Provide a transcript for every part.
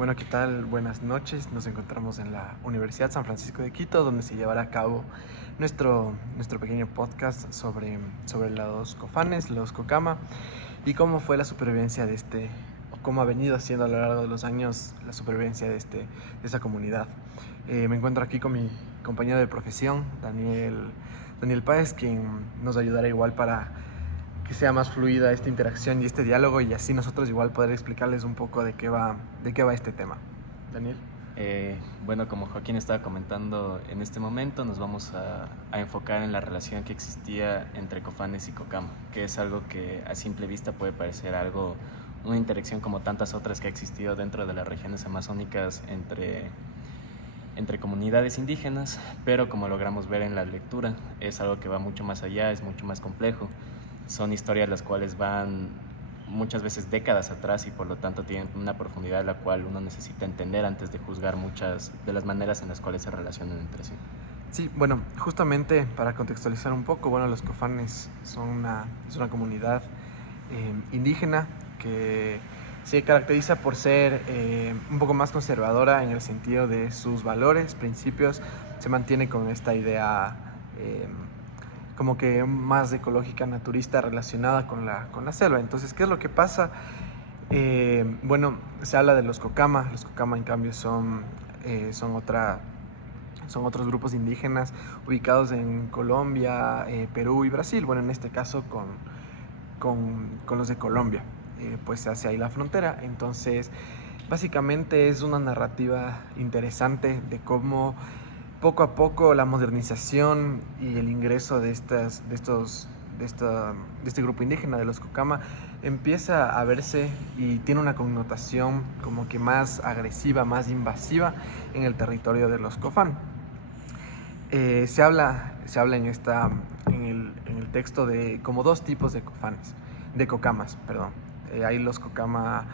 Bueno, ¿qué tal? Buenas noches. Nos encontramos en la Universidad San Francisco de Quito, donde se llevará a cabo nuestro pequeño podcast sobre los cofanes, los cocama, y cómo fue la supervivencia o cómo ha venido siendo a lo largo de los años la supervivencia de esta comunidad. Me encuentro aquí con mi compañero de profesión, Daniel Páez, quien nos ayudará igual para que sea más fluida esta interacción y este diálogo, y así nosotros igual poder explicarles un poco de qué va este tema. Daniel. Bueno, como Joaquín estaba comentando, en este momento nos vamos a enfocar en la relación que existía entre cofanes y cocama, que es algo que a simple vista puede parecer una interacción como tantas otras que ha existido dentro de las regiones amazónicas entre comunidades indígenas, pero como logramos ver en la lectura, es algo que va mucho más allá, es mucho más complejo. Son historias las cuales van muchas veces décadas atrás y por lo tanto tienen una profundidad la cual uno necesita entender antes de juzgar muchas de las maneras en las cuales se relacionan entre sí. Sí, bueno, justamente para contextualizar un poco, bueno, los cofanes es una comunidad indígena que se caracteriza por ser un poco más conservadora en el sentido de sus valores, principios. Se mantiene con esta idea como que más ecológica, naturista, relacionada con la selva. Entonces, ¿qué es lo que pasa? Bueno, se habla de los cocama. Los cocama, en cambio, son otros grupos indígenas ubicados en Colombia, Perú y Brasil. Bueno, en este caso con los de Colombia, pues se hace ahí la frontera. Entonces, básicamente es una narrativa interesante de cómo poco a poco la modernización y el ingreso de este grupo indígena de los cocama empieza a verse y tiene una connotación como que más agresiva, más invasiva en el territorio de los cofán. Se habla en el texto de como dos tipos de cocamas, perdón. Hay los cocama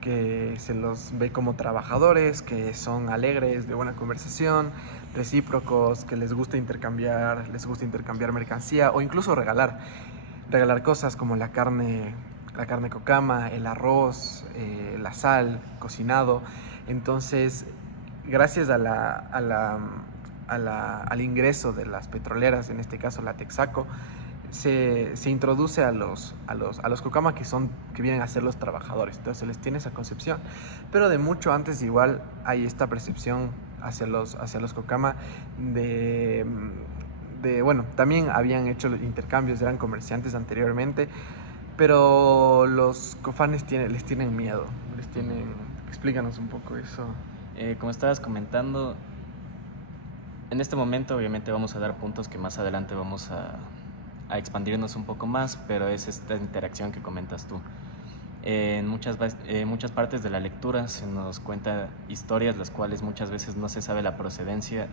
que se los ve como trabajadores, que son alegres, de buena conversación, recíprocos, que les gusta intercambiar mercancía o incluso regalar cosas como la carne cocama, el arroz, la sal, cocinado. Entonces, gracias al ingreso de las petroleras, en este caso la Texaco, se introduce a los cocama que vienen a ser los trabajadores. Entonces se les tiene esa concepción, pero de mucho antes igual hay esta percepción hacia los cocama bueno, también habían hecho intercambios, eran comerciantes anteriormente, pero los cofanes les tienen miedo, explícanos un poco eso. Como estabas comentando, en este momento obviamente vamos a dar puntos que más adelante vamos a expandirnos un poco más, pero es esta interacción que comentas tú. En muchas partes de la lectura se nos cuenta historias las cuales muchas veces no se sabe la procedencia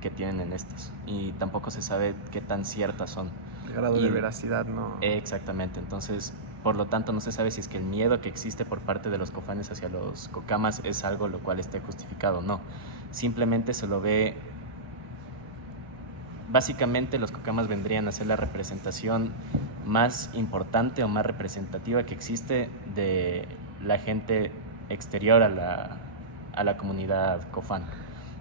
que tienen en estas y tampoco se sabe qué tan ciertas son. El grado de veracidad, ¿no? Exactamente, entonces por lo tanto no se sabe si es que el miedo que existe por parte de los cofanes hacia los cocamas es algo lo cual esté justificado o no. Simplemente se lo ve. Básicamente los cocamas vendrían a ser la representación más importante o más representativa que existe de la gente exterior a la comunidad cofán,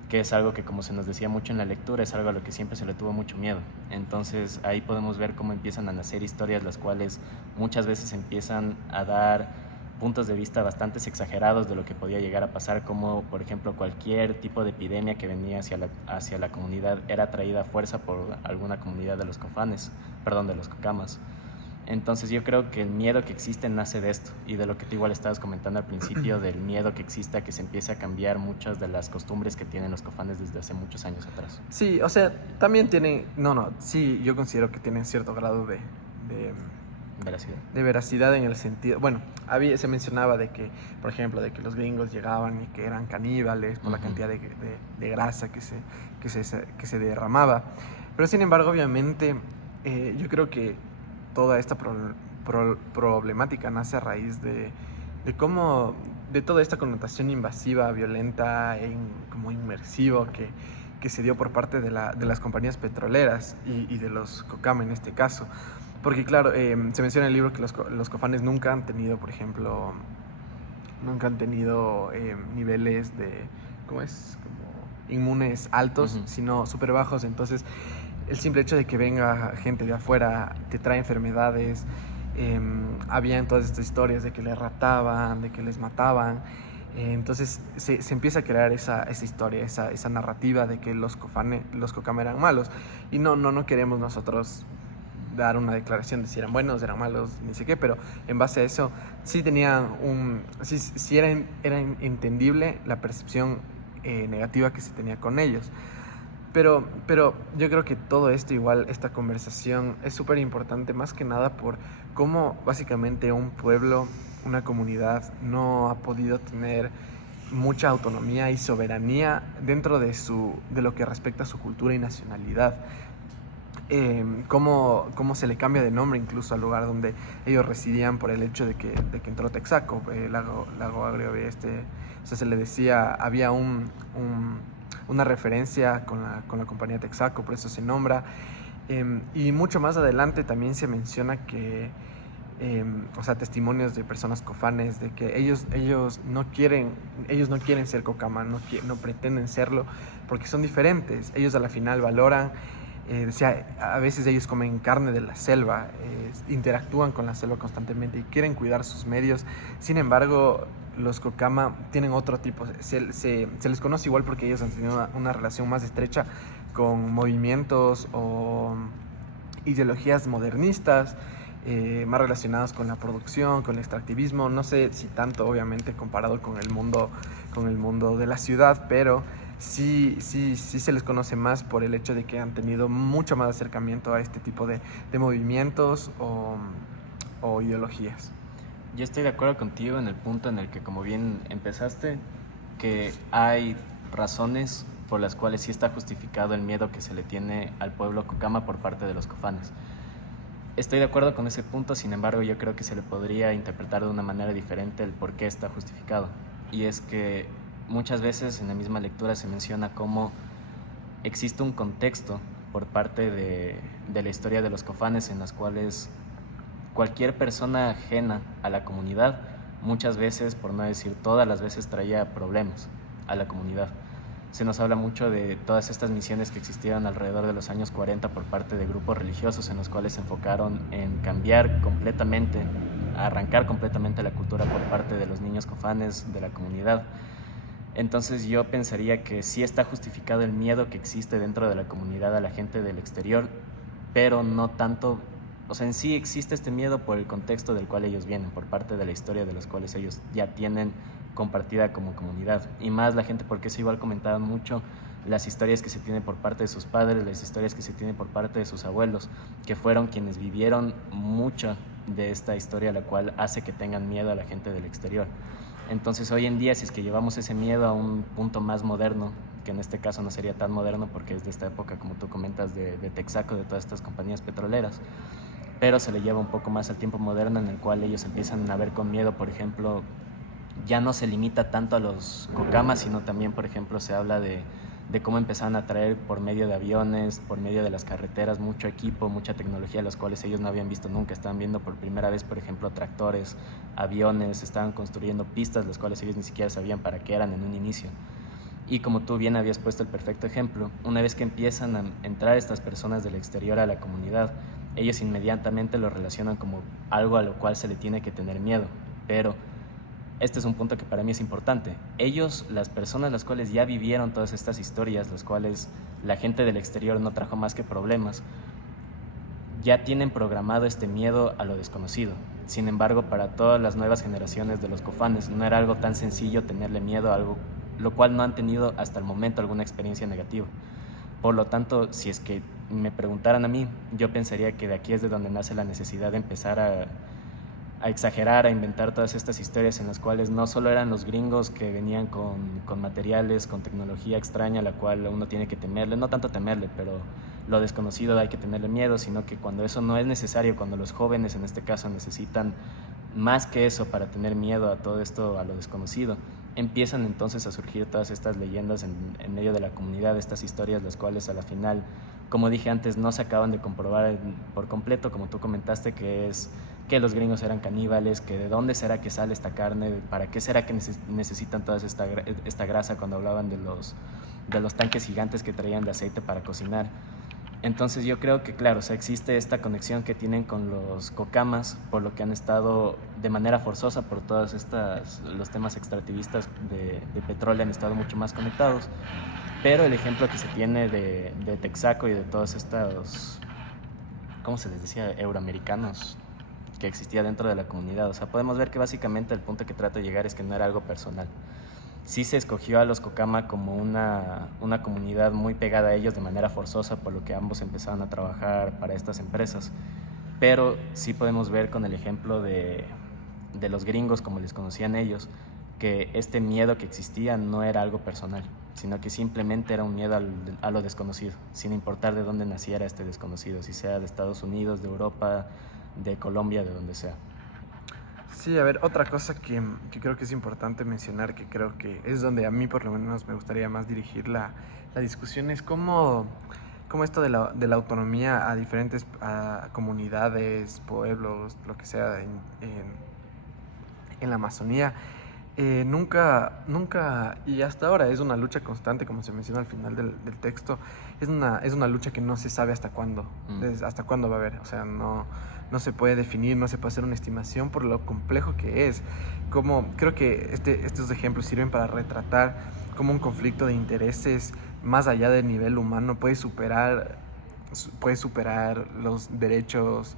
que es algo que, como se nos decía mucho en la lectura, es algo a lo que siempre se le tuvo mucho miedo. Entonces ahí podemos ver cómo empiezan a nacer historias las cuales muchas veces empiezan a dar puntos de vista bastante exagerados de lo que podía llegar a pasar, como por ejemplo cualquier tipo de epidemia que venía hacia la comunidad era traída a fuerza por alguna comunidad de los de los cocamas. Entonces yo creo que el miedo que existe nace de esto y de lo que tú igual estabas comentando al principio, del miedo que existe a que se empiece a cambiar muchas de las costumbres que tienen los cofanes desde hace muchos años atrás. Sí, o sea, también tienen, sí, yo considero que tienen cierto grado de veracidad en el sentido, bueno, se mencionaba de que, por ejemplo, de que los gringos llegaban y que eran caníbales por la cantidad de grasa que se derramaba, pero sin embargo, obviamente, yo creo que toda esta problemática nace a raíz de cómo, de toda esta connotación invasiva, violenta, como inmersivo que se dio por parte de las compañías petroleras y de los cocama en este caso. Porque claro, se menciona en el libro que los cofanes nunca han tenido, por ejemplo, nunca han tenido niveles de, ¿cómo es? Como inmunes altos, sino súper bajos. Entonces, el simple hecho de que venga gente de afuera te trae enfermedades. Habían todas estas historias de que les raptaban, de que les mataban. Entonces se empieza a crear esa historia, esa narrativa de que los Kokama eran malos. Y no queremos nosotros dar una declaración de si eran buenos, eran malos, ni sé qué, pero en base a eso sí tenían sí era entendible la percepción negativa que se tenía con ellos. Pero yo creo que todo esto, igual, esta conversación es súper importante, más que nada por cómo básicamente un pueblo, una comunidad, no ha podido tener mucha autonomía y soberanía dentro de lo que respecta a su cultura y nacionalidad. Cómo se le cambia de nombre incluso al lugar donde ellos residían por el hecho de que entró Texaco, Lago Agrio. O sea, se le decía, había una referencia con la compañía Texaco, por eso se nombra. Y mucho más adelante también se menciona que, o sea, testimonios de personas cofanes, de que ellos no quieren ser Kokama, no pretenden serlo, porque son diferentes. Ellos a la final valoran, o sea, a veces ellos comen carne de la selva, interactúan con la selva constantemente y quieren cuidar sus medios. Sin embargo, los Kokama tienen otro tipo, se les conoce igual porque ellos han tenido una relación más estrecha con movimientos o ideologías modernistas, más relacionados con la producción, con el extractivismo. No sé si tanto, obviamente, comparado con el mundo de la ciudad, pero sí se les conoce más por el hecho de que han tenido mucho más acercamiento a este tipo de movimientos o ideologías. Yo estoy de acuerdo contigo en el punto en el que, como bien empezaste, que hay razones por las cuales sí está justificado el miedo que se le tiene al pueblo Kokama por parte de los cofanes. Estoy de acuerdo con ese punto, sin embargo, yo creo que se le podría interpretar de una manera diferente el por qué está justificado. Y es que muchas veces en la misma lectura se menciona cómo existe un contexto por parte de la historia de los cofanes en las cuales cualquier persona ajena a la comunidad, muchas veces, por no decir todas las veces, traía problemas a la comunidad. Se nos habla mucho de todas estas misiones que existieron alrededor de los años 40 por parte de grupos religiosos en los cuales se enfocaron en cambiar completamente, arrancar completamente la cultura por parte de los niños cofanes de la comunidad. Entonces yo pensaría que sí está justificado el miedo que existe dentro de la comunidad a la gente del exterior, pero no tanto. O sea, en sí existe este miedo por el contexto del cual ellos vienen, por parte de la historia de los cuales ellos ya tienen compartida como comunidad. Y más la gente, porque eso igual comentaban mucho, las historias que se tienen por parte de sus padres, las historias que se tienen por parte de sus abuelos, que fueron quienes vivieron mucho de esta historia, la cual hace que tengan miedo a la gente del exterior. Entonces hoy en día, si es que llevamos ese miedo a un punto más moderno, que en este caso no sería tan moderno porque es de esta época, como tú comentas, de Texaco, de todas estas compañías petroleras, pero se le lleva un poco más al tiempo moderno en el cual ellos empiezan a ver con miedo, por ejemplo, ya no se limita tanto a los Kokamas, sino también, por ejemplo, se habla de cómo empezaron a traer por medio de aviones, por medio de las carreteras, mucho equipo, mucha tecnología, las cuales ellos no habían visto nunca. Estaban viendo por primera vez, por ejemplo, tractores, aviones, estaban construyendo pistas, las cuales ellos ni siquiera sabían para qué eran en un inicio. Y como tú bien habías puesto el perfecto ejemplo, una vez que empiezan a entrar estas personas del exterior a la comunidad, ellos inmediatamente lo relacionan como algo a lo cual se le tiene que tener miedo. Pero este es un punto que para mí es importante. Ellos, las personas las cuales ya vivieron todas estas historias, las cuales la gente del exterior no trajo más que problemas, ya tienen programado este miedo a lo desconocido. Sin embargo, para todas las nuevas generaciones de los cofanes no era algo tan sencillo tenerle miedo a algo lo cual no han tenido hasta el momento alguna experiencia negativa. Por lo tanto, si es que me preguntaran a mí, yo pensaría que de aquí es de donde nace la necesidad de empezar a exagerar, a inventar todas estas historias en las cuales no solo eran los gringos que venían con materiales, con tecnología extraña a la cual uno tiene que temerle, no tanto temerle, pero lo desconocido hay que tenerle miedo, sino que cuando eso no es necesario, cuando los jóvenes en este caso necesitan más que eso para tener miedo a todo esto, a lo desconocido, empiezan entonces a surgir todas estas leyendas en medio de la comunidad, estas historias las cuales a la final, como dije antes, no se acaban de comprobar por completo, como tú comentaste, que es que los gringos eran caníbales, que de dónde será que sale esta carne, para qué será que necesitan toda esta grasa cuando hablaban de los tanques gigantes que traían de aceite para cocinar. Entonces yo creo que, claro, o sea, existe esta conexión que tienen con los cocamas, por lo que han estado de manera forzosa por todos los temas extractivistas de petróleo, han estado mucho más conectados. Pero el ejemplo que se tiene de Texaco y de todos estos, ¿cómo se les decía?, euroamericanos que existía dentro de la comunidad. O sea, podemos ver que básicamente el punto que trato de llegar es que no era algo personal. Sí se escogió a los Cocama como una comunidad muy pegada a ellos de manera forzosa, por lo que ambos empezaron a trabajar para estas empresas. Pero sí podemos ver con el ejemplo de los gringos, como les conocían ellos, que este miedo que existía no era algo personal, sino que simplemente era un miedo a lo desconocido, sin importar de dónde naciera este desconocido, si sea de Estados Unidos, de Europa, de Colombia, de donde sea. Sí, a ver, otra cosa que creo que es importante mencionar, que creo que es donde a mí por lo menos me gustaría más dirigir la discusión, es cómo esto de la autonomía a diferentes comunidades, pueblos, lo que sea en la Amazonía, nunca, y hasta ahora es una lucha constante, como se menciona al final del texto, es una lucha que no se sabe hasta cuándo va a haber, o sea, no se puede definir, no se puede hacer una estimación por lo complejo que es. Creo que estos ejemplos sirven para retratar cómo un conflicto de intereses más allá del nivel humano puede superar los derechos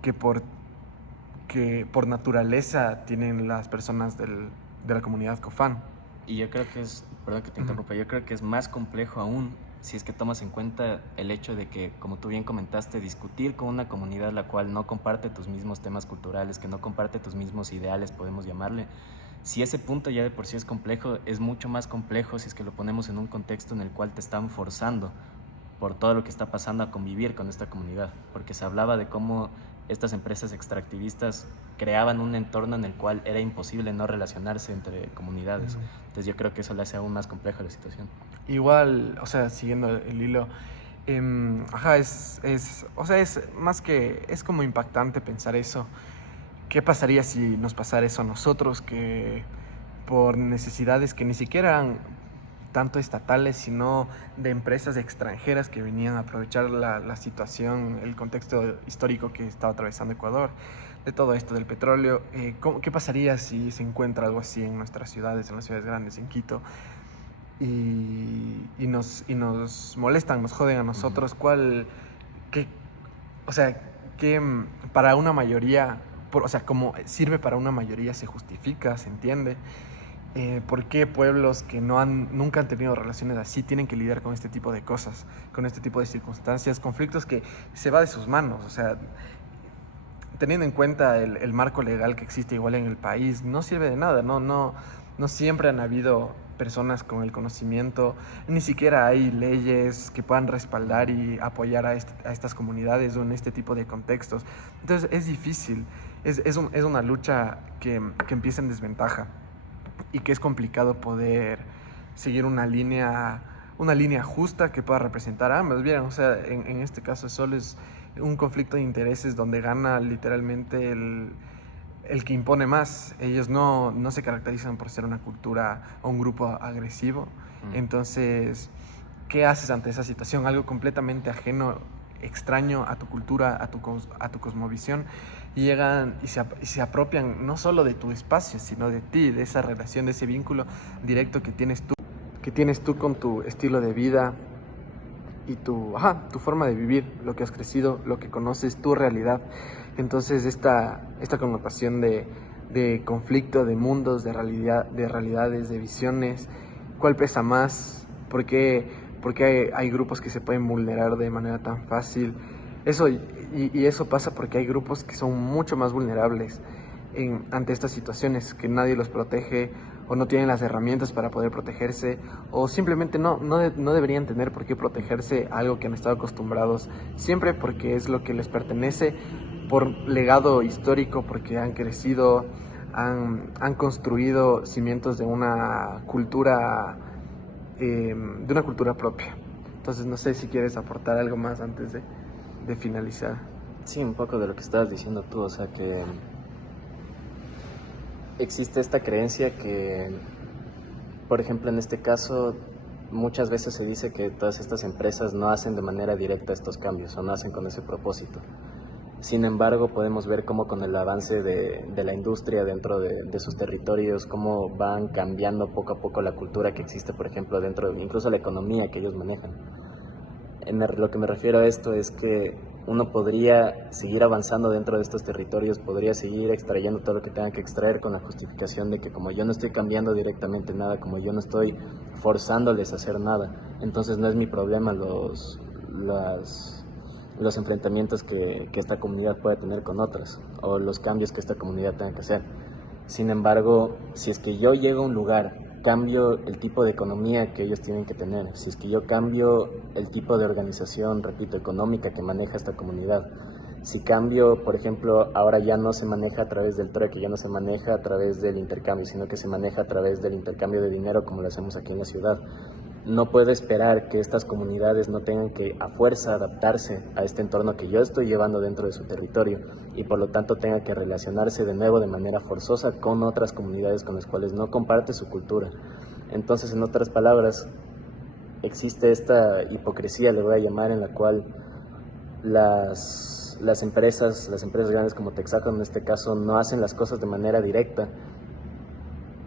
que por naturaleza tienen las personas de la comunidad Cofán. Y yo creo que perdón que te interrumpa, yo creo que es más complejo aún si es que tomas en cuenta el hecho de que, como tú bien comentaste, discutir con una comunidad la cual no comparte tus mismos temas culturales, que no comparte tus mismos ideales, podemos llamarle. Si ese punto ya de por sí es complejo, es mucho más complejo si es que lo ponemos en un contexto en el cual te están forzando por todo lo que está pasando a convivir con esta comunidad, porque se hablaba de cómo estas empresas extractivistas creaban un entorno en el cual era imposible no relacionarse entre comunidades. Entonces yo creo que eso le hace aún más compleja la situación. Igual, o sea, siguiendo el hilo, ajá, o sea, es como impactante pensar eso. ¿Qué pasaría si nos pasara eso a nosotros, que por necesidades que ni siquiera eran tanto estatales, sino de empresas extranjeras que venían a aprovechar la situación, el contexto histórico que estaba atravesando Ecuador, de todo esto del petróleo? ¿Qué pasaría si se encuentra algo así en nuestras ciudades, en las ciudades grandes, en Quito? Y nos molestan, nos joden a nosotros. Qué, o sea, que para una mayoría, o sea, como sirve para una mayoría, se justifica, se entiende? ¿Por qué pueblos que nunca han tenido relaciones así tienen que lidiar con este tipo de cosas, con este tipo de circunstancias, conflictos que se va de sus manos? O sea, teniendo en cuenta el marco legal que existe igual en el país, no sirve de nada. No siempre han habido personas con el conocimiento, ni siquiera hay leyes que puedan respaldar y apoyar a estas comunidades o en este tipo de contextos. Entonces es difícil, es una lucha que empieza en desventaja y que es complicado poder seguir una línea justa que pueda representar a ambas. Bien, o sea, en este caso solo es un conflicto de intereses donde gana literalmente el que impone más. Ellos no se caracterizan por ser una cultura o un grupo agresivo. Entonces, ¿qué haces ante esa situación? Algo completamente ajeno, extraño a tu cultura, a tu cosmovisión, y llegan y se apropian no solo de tu espacio, sino de ti, de esa relación, de ese vínculo directo que tienes tú con tu estilo de vida y tu forma de vivir, lo que has crecido, lo que conoces, tu realidad. Entonces esta connotación de conflicto, de mundos, de realidades, de visiones, ¿cuál pesa más? ¿Por qué hay grupos que se pueden vulnerar de manera tan fácil? Y eso pasa porque hay grupos que son mucho más vulnerables ante estas situaciones, que nadie los protege o no tienen las herramientas para poder protegerse, o simplemente no deberían tener por qué protegerse a algo que han estado acostumbrados siempre, porque es lo que les pertenece por legado histórico, porque han crecido, han construido cimientos de una cultura propia. Entonces no sé si quieres aportar algo más antes de finalizar. Sí, un poco de lo que estabas diciendo tú, o sea que existe esta creencia que, por ejemplo, en este caso, muchas veces se dice que todas estas empresas no hacen de manera directa estos cambios o no hacen con ese propósito. Sin embargo, podemos ver cómo con el avance de la industria dentro de sus territorios, cómo van cambiando poco a poco la cultura que existe, por ejemplo, dentro de incluso la economía que ellos manejan. Lo que me refiero a esto es que uno podría seguir avanzando dentro de estos territorios, podría seguir extrayendo todo lo que tenga que extraer con la justificación de que como yo no estoy cambiando directamente nada, como yo no estoy forzándoles a hacer nada, entonces no es mi problema los enfrentamientos que esta comunidad puede tener con otras o los cambios que esta comunidad tenga que hacer. Sin embargo, si es que yo llego a un lugar, cambio el tipo de economía que ellos tienen que tener, si es que yo cambio el tipo de organización, repito, económica que maneja esta comunidad, si cambio, por ejemplo, ahora ya no se maneja a través del trueque, ya no se maneja a través del intercambio, sino que se maneja a través del intercambio de dinero como lo hacemos aquí en la ciudad. No puedo esperar que estas comunidades no tengan que a fuerza adaptarse a este entorno que yo estoy llevando dentro de su territorio y por lo tanto tengan que relacionarse de nuevo de manera forzosa con otras comunidades con las cuales no comparte su cultura. Entonces, en otras palabras, existe esta hipocresía, le voy a llamar, en la cual las empresas grandes como Texaco en este caso no hacen las cosas de manera directa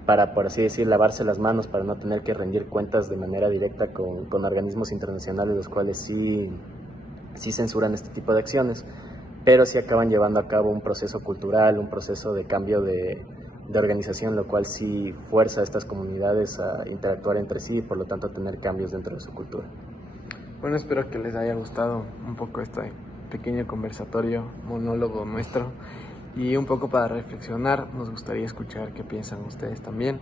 para, por así decir, lavarse las manos, para no tener que rendir cuentas de manera directa con organismos internacionales, los cuales sí censuran este tipo de acciones, pero sí acaban llevando a cabo un proceso cultural, un proceso de cambio de organización, lo cual sí fuerza a estas comunidades a interactuar entre sí y por lo tanto a tener cambios dentro de su cultura. Bueno, espero que les haya gustado un poco este pequeño conversatorio, monólogo nuestro. Y un poco para reflexionar, nos gustaría escuchar qué piensan ustedes también.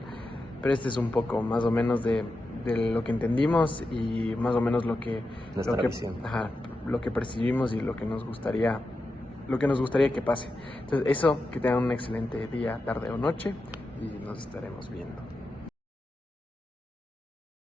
Pero este es un poco más o menos de lo que entendimos y más o menos Nuestra visión. Ajá, lo que percibimos y lo que nos gustaría que pase. Entonces, eso, que tengan un excelente día, tarde o noche y nos estaremos viendo.